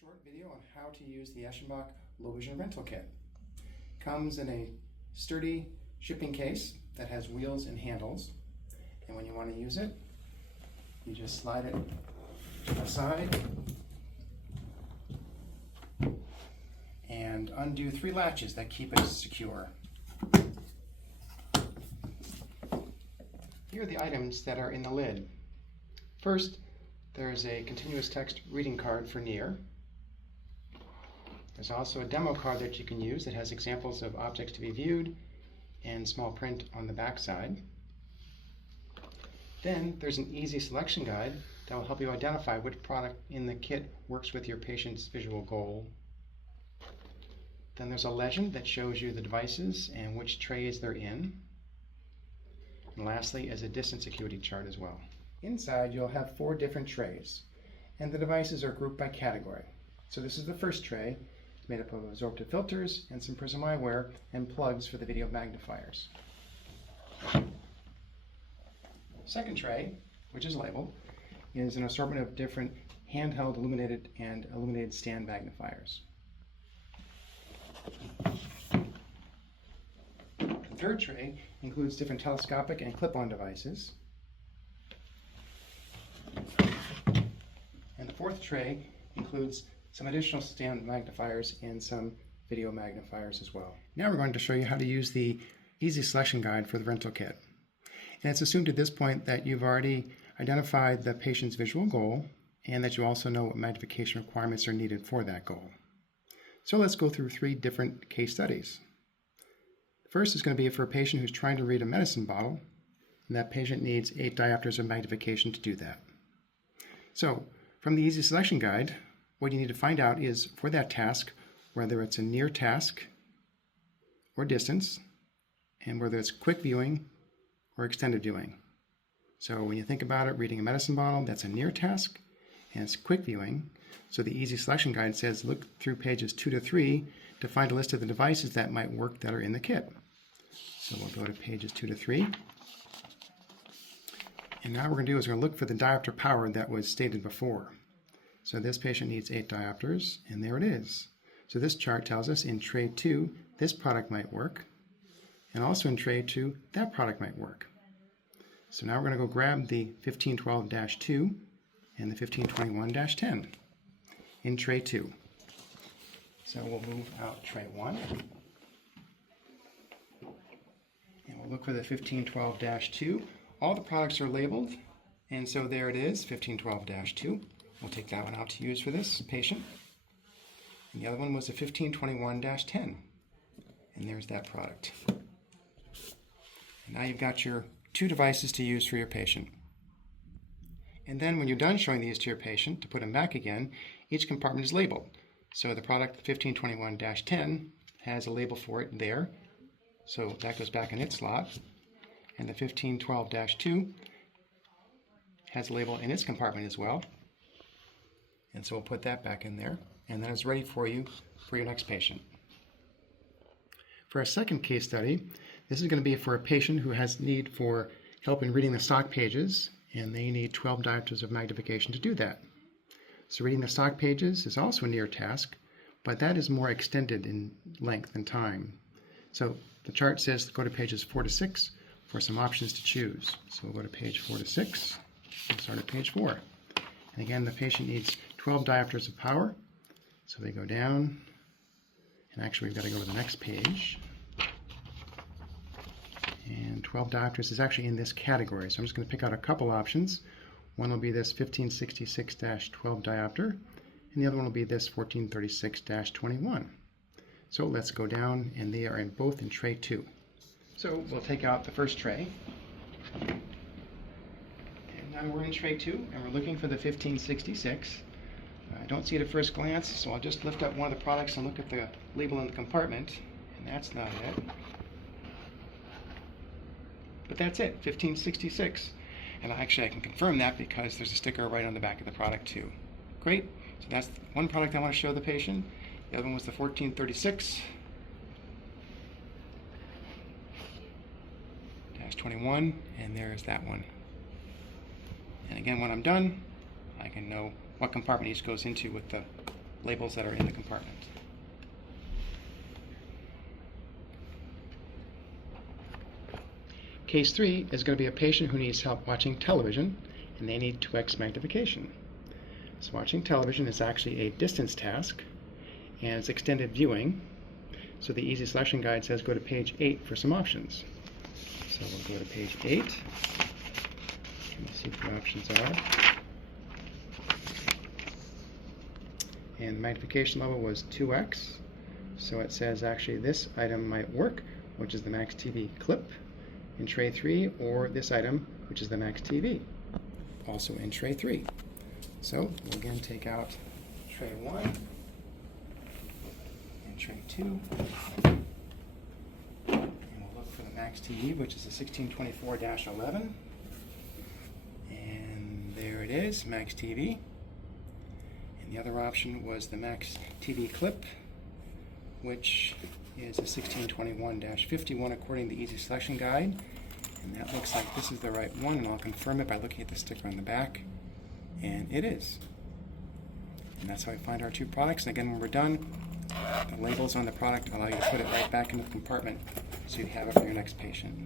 short video on how to use the Eschenbach low vision rental kit. Comes in a sturdy shipping case that has wheels and handles, and when you want to use it, you just slide it aside and undo 3 latches that keep it secure. Here are the items that are in the lid. First, there's a continuous text reading card for near. There's also a demo card that you can use that has examples of objects to be viewed and small print on the back side. Then there's an easy selection guide that will help you identify which product in the kit works with your patient's visual goal. Then there's a legend that shows you the devices and which trays they're in. And lastly is a distance acuity chart as well. Inside you'll have 4 different trays, and the devices are grouped by category. So this is the first tray. It's made up of absorptive filters and some prism eyewear and plugs for the video magnifiers. Second tray, which is labeled, is an assortment of different handheld illuminated and illuminated stand magnifiers. The third tray includes different telescopic and clip-on devices. And the fourth tray includes some additional stand magnifiers and some video magnifiers as well. Now we're going to show you how to use the easy selection guide for the rental kit. And it's assumed at this point that you've already identified the patient's visual goal and that you also know what magnification requirements are needed for that goal. So let's go through 3 different case studies. The first is going to be for a patient who's trying to read a medicine bottle, and that patient needs 8 diopters of magnification to do that. So from the easy selection guide, what you need to find out is for that task, whether it's a near task or distance, and whether it's quick viewing or extended viewing. So when you think about it, reading a medicine bottle, that's a near task, and it's quick viewing. So the easy selection guide says look through pages 2 to 3 to find a list of the devices that might work that are in the kit. So we'll go to pages 2 to 3. And now what we're going to do is we're going to look for the diopter power that was stated before. So this patient needs 8 diopters, and there it is. So this chart tells us in tray 2, this product might work, and also in tray 2, that product might work. So now we're going to go grab the 1512-2 and the 1521-10 in tray 2. So we'll move out tray 1, and we'll look for the 1512-2. All the products are labeled, and so there it is, 1512-2. We'll take that one out to use for this patient. And the other one was the 1521-10, and there's that product. And now you've got your 2 devices to use for your patient. And then when you're done showing these to your patient, to put them back again, each compartment is labeled. So the product 1521-10 has a label for it there, so that goes back in its slot. And the 1512-2 has a label in its compartment as well. And so we'll put that back in there, and then it's ready for you for your next patient. For our second case study, this is going to be for a patient who has need for help in reading the stock pages, and they need 12 diopters of magnification to do that. So reading the stock pages is also a near task, but that is more extended in length and time. So the chart says go to pages 4 to 6 for some options to choose. So we'll go to page 4 to 6 and start at page 4. And again, the patient needs 12 diopters of power. So they go down, and actually we've got to go to the next page. And 12 diopters is actually in this category. So I'm just going to pick out a couple options. One will be this 1566-12 diopter, and the other one will be this 1436-21. So let's go down, and they are both in tray 2. So we'll take out the first tray. And now we're in tray 2, and we're looking for the 1566. I don't see it at first glance, so I'll just lift up one of the products and look at the label in the compartment, and that's not it. But that's it, 1566. And actually I can confirm that because there's a sticker right on the back of the product too. Great, so that's one product I want to show the patient. The other one was the 1436-21, and there's that one. And again, when I'm done, I can know what compartment each goes into with the labels that are in the compartment. Case 3 is going to be a patient who needs help watching television, and they need 2x magnification. So watching television is actually a distance task, and it's extended viewing. So the easy selection guide says go to page 8 for some options. So we'll go to page 8. Let me see what the options are. And the magnification level was 2x. So it says actually this item might work, which is the Max TV clip in tray 3, or this item, which is the Max TV, also in tray 3. So we'll again take out tray 1 and tray 2. And we'll look for the Max TV, which is the 1624-11. And there it is, Max TV. And the other option was the Max TV clip, which is a 1621-51 according to the Easy Selection Guide. And that looks like this is the right one, and I'll confirm it by looking at the sticker on the back. And it is. And that's how we find our two products. And again, when we're done, the labels on the product allow you to put it right back into the compartment so you have it for your next patient.